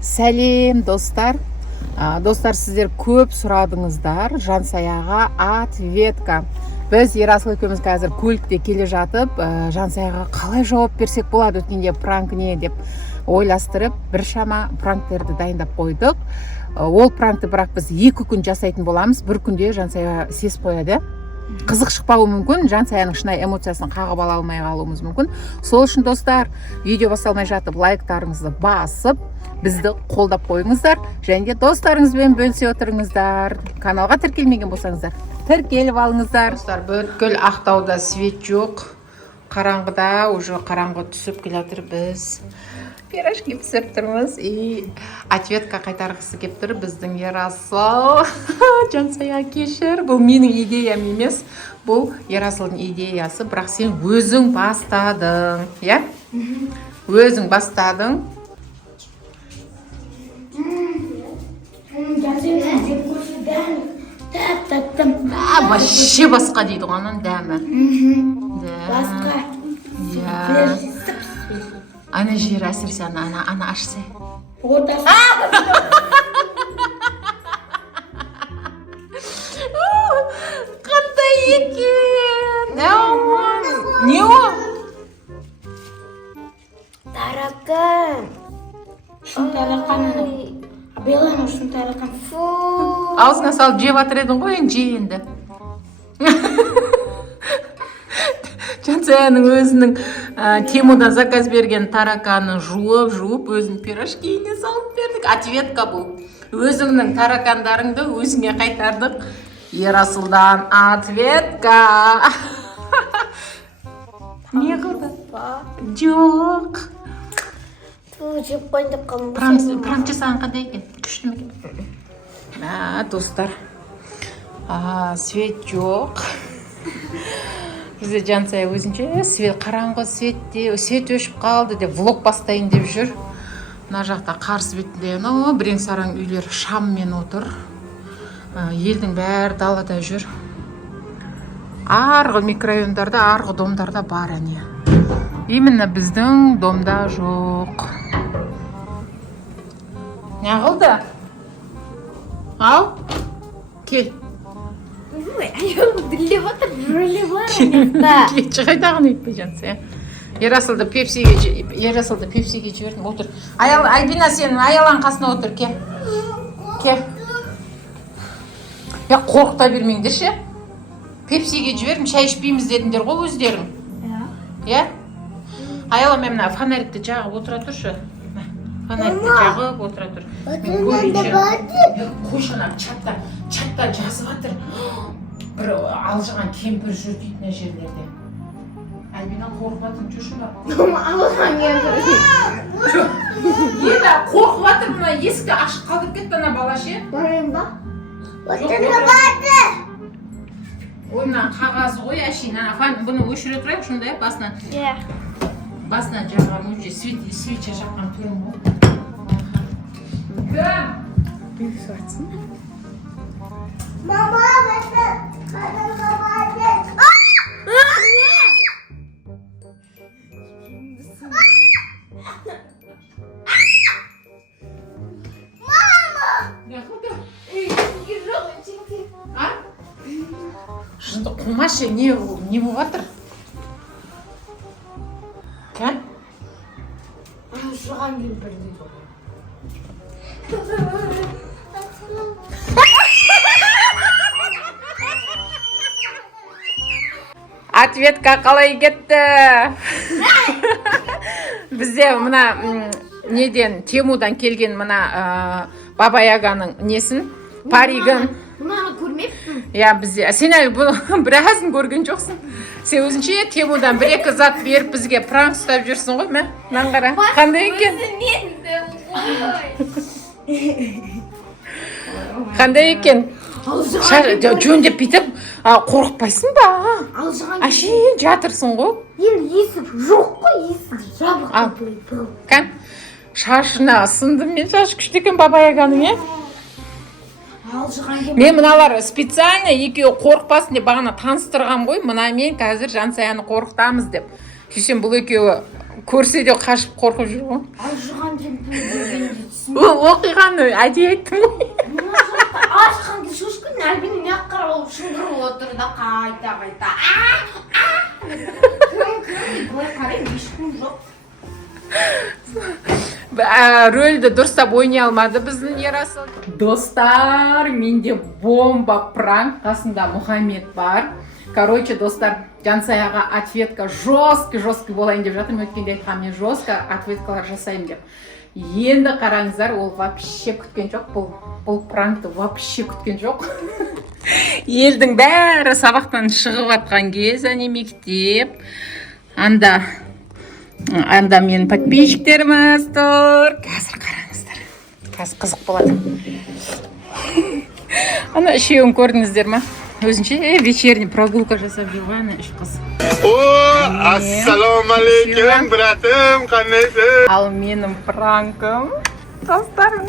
Сәлем достар. Достар, сіздер көп сұрадыңыздар Жансаяға ответка. Біз Ерасыл екеуміз қазір көлікте келе жатып, Жансаяға қалай жауап берсек болады өткенде пранк не деп ойластырып, біршама пранктерді дайындап қойдық. Ол пранкты бірақ біз 2 күн жасайтын боламыз. Бір күнде Жансая сес қояды. Қызық шықпауы мүмкін, Жансаяның шынайы эмоциясын қағып ала алмай қалуымыз мүмкін. Сол үшін достар, видео басталмай жатып лайктарыңызды басып, бізді қолдап қойыңыздар, және де достарыңызбен бөлісе отырыңыздар. Каналға тіркелмеген болсаңыздар, тіркеліп алыңыздар. Достар, бүткіл Ақтауда свет жоқ. Қараңғыда, уже қараңғы түсіп келе жатыр, біз пирожки пісіріп тұрмыз. И ответка қайтарғысы келіп тұр біздің Ерасыл. Жансая кешір. Бұл менің идеям емес. Бұл Ерасылдың идеясы, бірақ сен өзің бастадың. Я? Өзің бастадың. Вообще басқа дейді ғанын дәмі. Басқа. Ана жер әсірсе, ана ашса. Қандай екен? Не о? Таракан. Шын таракан. Беланың шын таракан. Аузына салып жеп атыр едің ғой, енді же енді. Жансаяның өзінің Темудан заказ берген тараканын жуып, өзінің пирожкиіне салып бердік. Ответка бұл. Өзіңнің таракандарыңды өзіңе қайтардық. Ерасылдан ответка. Не қылды? Жоқ. Жеп қойын деп қалдым. Пранк жасаған қандай екен? Күшті ме екен? Достар, свет жоқ. Бізде Жансая өзінше қараңғы свет өшіп қалды деп влог бастайын деп жүр. Мына жақта қарсы бетінде бірең сараң үйлер шаммен отыр. Елдің бәрі далада жүр. Арғы микрорайондарда, арғы домдарда бар әне. Именно біздің домда жоқ. Не қылды? Ау? Кел. Ділдеп отыр, жүріліп бар. Қайдағын өйтпей Жансая. Ерасылды пепсиге жібердім, отыр. Альбина, сен аялаң қасына отыр, ке. Қорқыта бермеңдерші. Пепсиге жібердім, шай ішпейміз дедіңдер ғой өздерің. Я? Аяла, мен мына фонарикті жағып отыра тұршы. Фонарикті жағып отыра тұр. Мен көрейінші. Қойшана чатта жазып атыр. Бір алжыған кемпір жүр дейтін жерлерде. Альбина, қорқып атыр, жүрші ба? Алған кемпір. Еді, қорқып атыр, мына есікті ашық қалдырып кетті ана бала ше. Барайын ба? Ой, мына қағазы ғой, әшейін. Бұны өшіре тұрайық, шындай басына. Басына жағам өте свеча жаққан түрім ғой. Мама, Жынды қумашы, не болып атыр? Кән? Алжыған кемпір дейді. Ответка қалай кетті? Бізде мына неден, Темудан келген мына Баба Яганың несін, паригін. Мұнаны көрмеппін. Бізде, сен әлі біразын көрген жоқсың. Сен өзінше Темудан 1-2 зат беріп бізге пранк ұстап жүрсің ғой, мә? Нан қара, қандай екен? Қандай екен? Жөндеп бейтіп, қорқпайсың ба? Әшейін жатырсың ғой? Есік жоқ қой, есік жабық. Кән, шашына сындым мен, шаш күшті екен Баба Яганың, е? Мен мыналар специально екеуі қорқпасын деп бағана таныстырғам ғой. Мынамен қазір Жансаяны қорқытамыз деп. Шешем бұл екеуі көрсе де қашып қорқып жүр ғой. Алжыған кемпір. оқиғаны әдейі айттым ғой. Ашқан кезде шошқан әлгінің не қарап шыңғырып отыр да қайта. Былай қараймын, ешкім жоқ. Рөлді дұрыстап ойнай алмады біздің Ерасыл. Достар, менде бомба пранк, қасында Мұхаммед бар. Короче, достар, Жансаяға ответка жесткий болайын деп жатырмын. Өткенде айтқам, мен жестко ответкалар жасаймын деп. Енді қараңыздар, ол вообще күткен жоқ. Бұл пранкты вообще күткен жоқ. Елдің бәрі сабақтан шығып атқан кез, мектеп. Анда мен подписчиктеріміз тұр. Қазір қараңыздар. Қазір қызық болады. Ана үшеуін көрдіңіздер ма? Өзінше вечерний прогулка жасап жүрген үш қыз. Ассалаумағалейкум, братым, қандайсың? Ал менің пранкым, достарым.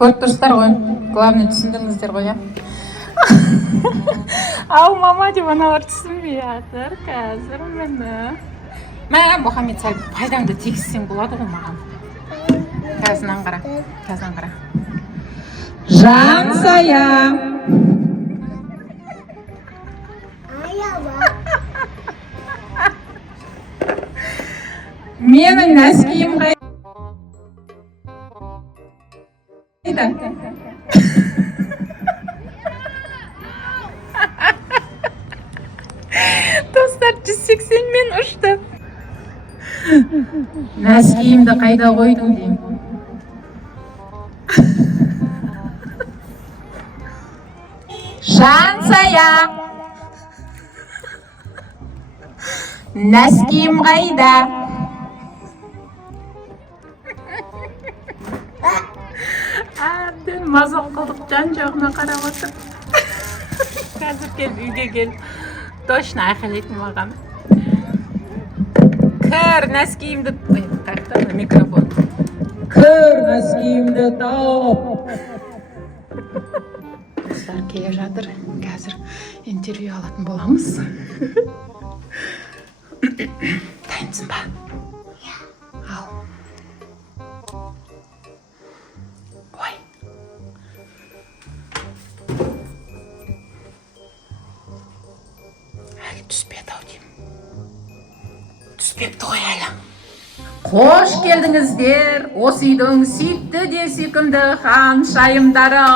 Көріп тұрсыздар ғой, главный түсіндіңіздер ғой, Ал мама деп аналар түсінбей жатыр қазір мені. Мұхаммед, сәл пайдаңды тигізсең болады ғой маған. Қазынан қара. Жансая. Менің нәскиім қайда? Достар, 180 мен ұшты. Нәскиімді қайда қойдың деймін. Жансая. Нәскиім қайда? Әбден мазақ қылдық, жан-жағына қарап отыр. Қазір кел, үйге кел. Точно айқайлайтын маған. Кір нәскиімді... Қайттан микрофон. Кір нәскиімді тауып. Қыздар келе жатыр. Қазір интервью алатын боламыз. Дайынсың ба? Ал. Ой. Әлі түспеді ау деймін. Түспепті ғой әлі. Қош келдіңіздер. Осы үйдің сүйікті де сүйкімді ханшайымдары.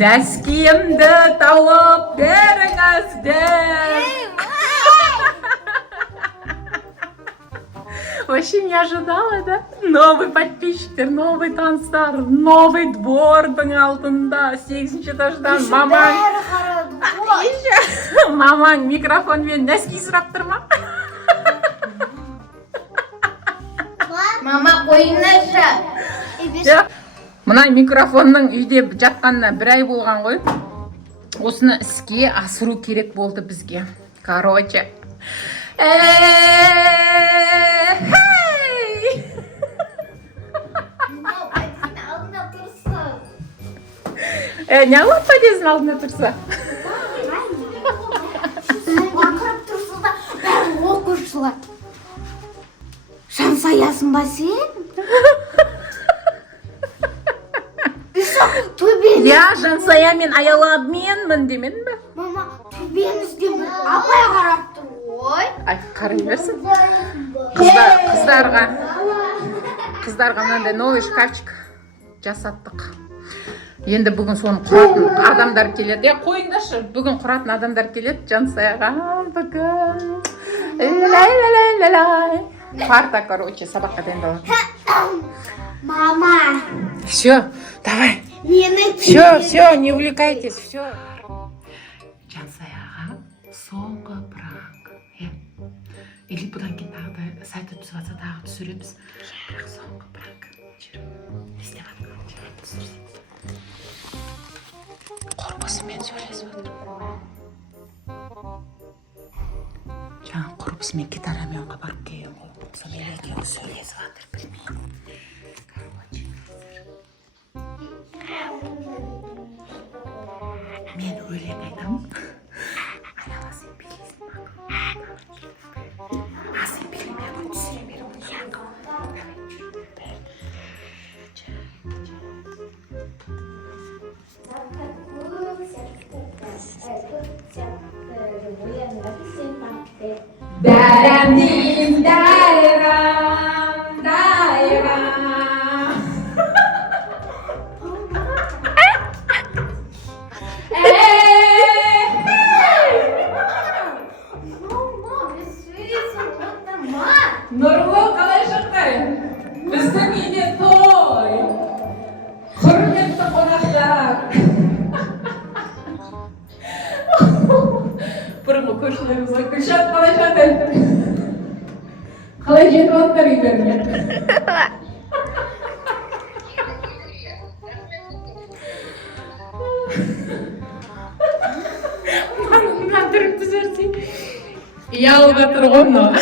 Нәскиімді тауып беріңіздер. Вообще не ожидала, да? Новый подписчиктер, новый таныстар, новый двордың алдында. 8-ші этаждан мамаң микрофонмен нәски сұрап тұр ма? Мама, қойыңдаршы. Мына микрофонның үйде жатқанына 1 ай болған ғой. Осыны іске асыру керек болды бізге. Короче. Не алып подъездің алдында тұрса? Бақырып тұрсыз да, бәрі оқушылар. Жансаясың ба сен? Я Жансая мен аяламенмін демен бе? Мама, төбемізден бір апай қарап тұр. Ой. Ай, қарай берсін. Қыздарға мынандай новый шкафчик жасаттық. Енді бүгін соны құратын адамдар келеді. Қойыңдашы, бүгін құратын адамдар келеді Жансаяға. Бүгін. Парта, короче, сабаққа дайындалады. Мама. Все, давай. Все, не увлекайтесь, все. Жансаяға соңғы пранк. Или бұдан кейін тағы да сайты түсіп атса тағы түсіреміз. Бірақ соңғы пранк. Істеп атқан түсірсек. Құрбысымен сөйлесіп отыр. Жаңа құрбысымен гитарамен барып келген ғой. Сонымен екеуі сөйлесіп жатыр, білмеймін. Короче. Мен өлең айтамын. Айнала сен билейсің ба? Сен билемей түсіре беріп Нұрлы қалай шықты? Біздің үйде той. Құрметті қонақтар. Бұрынғы көршілерімізге Гүлшат қалай жатыр? Қалай жетіп алыптар үйлеріне? Мына түріп түзерсей. Ұялып жатыр ғой мынау.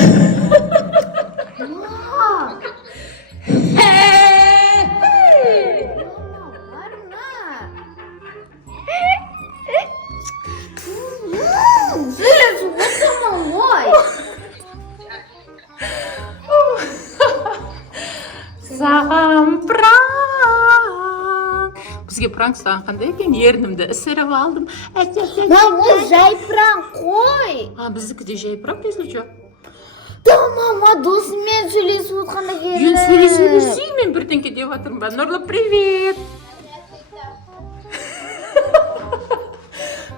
Саған пранк. Бізге пранк саған қандай екен? Ернімді ісіріп алдым. Мама, жай пранк қой. Біздікі де жай пранк, если что. Да, мама, досыммен сөйлесіп отқанда келді. Мен сөйлесе берсей, мен бірдеңке деп жатырмын ба? Нұрлы, привет.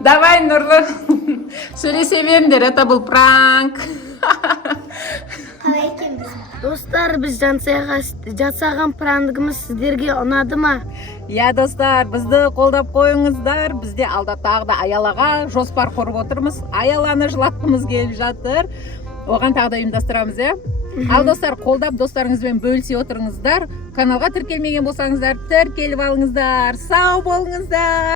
Давай, Нұрлы. Сөйлесе беріңдер, это был пранк. Қалай екен біз? Достар, біз Жансаяға жасаған пранкымыз сіздерге ұнады ма? Я, достар, бізді қолдап қойыңыздар. Бізде алда тағы да Аялаға жоспар құрып отырмыз. Аяланы жылатқымыз келіп жатыр. Оған тағы да ұйымдастырамыз, Ал достар, қолдап достарыңызбен бөлісе отырыңыздар. Каналға тіркелмеген болсаңыздар, тіркеліп алыңыздар. Сау болыңыздар.